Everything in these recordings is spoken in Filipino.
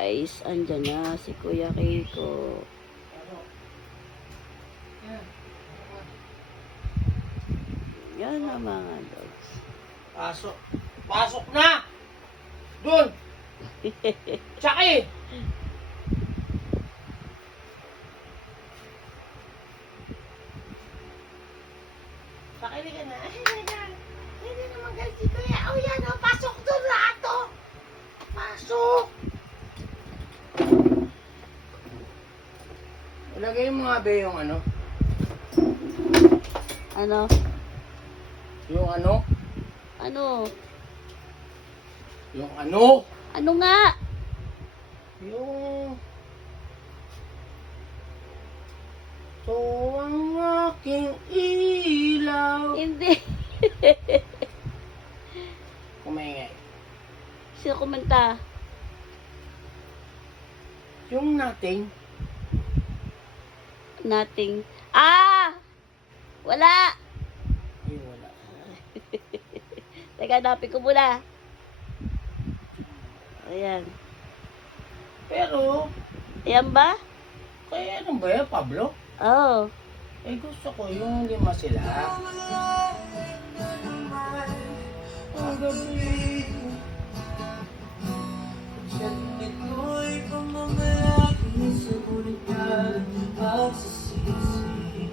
guys, andyan na si Kuya Kiko. Yan na mga dogs. Pasok. Pasok na! Doon! Tsaki! Pakili ka na. Ay, nagan. Hindi naman guys, si Kuya. Oh, yan. Oh, pasok doon lahat, oh. Pasok. Ilagay mo nga ba yung ano? Ano? Yung ano? Ano? Yung ano? Ano nga? Yung... So ang aking ilaw. Hindi. Kumaingay. Sino kumanta? Yung nating. Nothing. Ah! Wala! Ay, wala. Teka, hanapin ko muna. Ayan. Pero, Ayan ba? kaya ano ba yan, Pablo? Oo. Eh gusto ko yung lima sila. Ang gabi. Siya nito'y pamamalaki sa bulikan at sa sisi.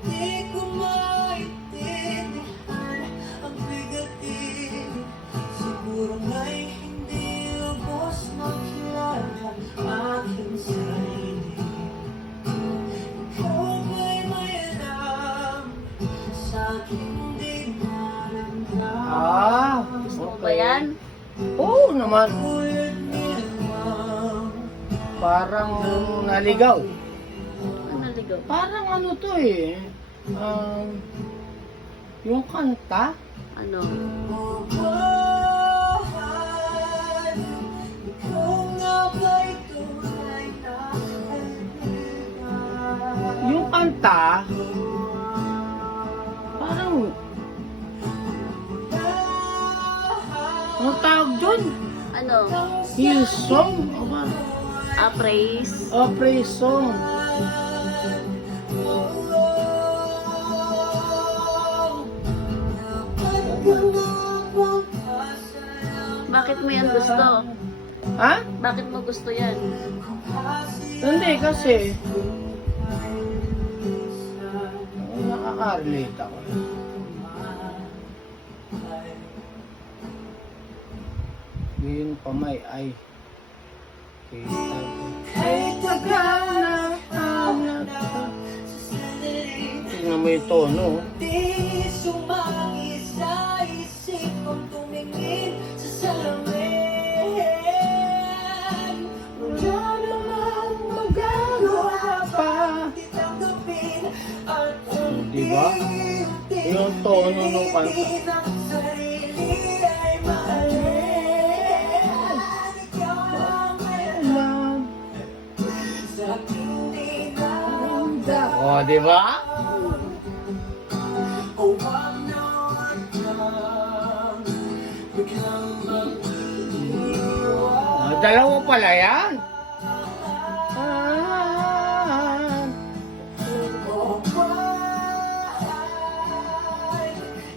Di ko maintindihan ang bigatin. Siguro nga'y hindi lubos makilala aking sarili. Ikaw ba'y may alam sa aking di maramdaman? Gusto mo ba yan? Oo naman. Parang naligaw. Ano naligaw? Parang ano to eh. Yung kanta. Ano? Yung kanta. Parang... Ang tawag dun? Ano? Hillsong? O ba? Praise? O, praise song. Bakit mo yan gusto? Ha? Bakit mo gusto yan? Hindi kasi nakaka-relate ako. Yun pa may ay. Ay, taga na hanap ka. Tingnan mo yung tono. Di sumangi sa isip kong tumingin sa salamin. Wala naman magagawa pa titanggapin at Diba? Yung tono nung kanta. ng sarili ay mahalin. Ikaw lang Alam. sa aking di naramdaman. O, diba? Oh, wag na wag lang biglang mag-iwan. Dalawa pala yan. Oh, why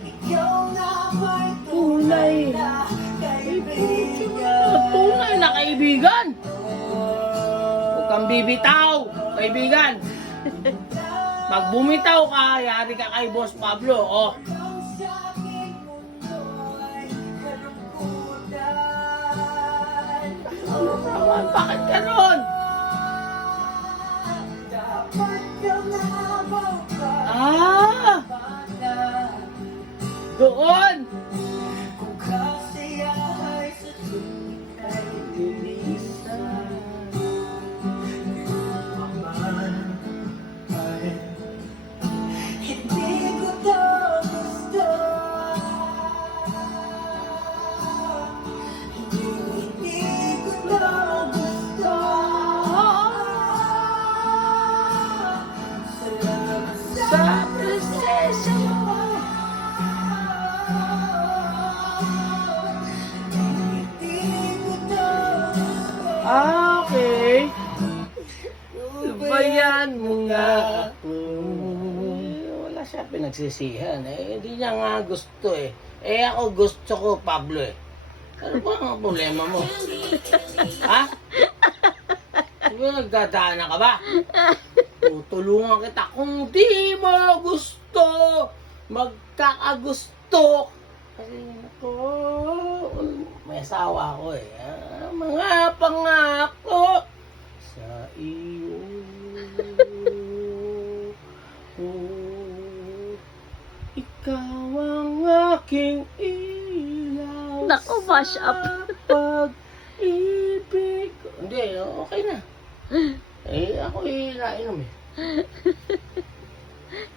ikaw na ba'y tunay na kaibigan? Tunay na kaibigan. Huwag kang bibitaw, kaibigan. Pag bumitaw ka, yari ka kay Boss Pablo. Oh. Ang sa aking mundo'y kalungkutan. Naman, bakit ganon? Dapat kang nabangka Ah! Doon! kung kasiyahay sa sulit ay bilisan. Paman ay hindi ko to gusto. Hindi ko to gusto. Okay. Bayan mo nga ako. Wala siya pinagsisihan. Hindi niya nga gusto eh. Ako gusto ko, Pablo eh. Ano ba ang problema mo? Ha? Hindi ba nagdadaanan ka ba? Tutulungan kita kung di mo gusto. Magkakagusto. Kasi ako, may asawa ko eh. Mga pangako sa iyo. Ikaw ang aking ilaw. Naku, mash up. Pag-ibig. Hindi, okay na. Ako nainom eh.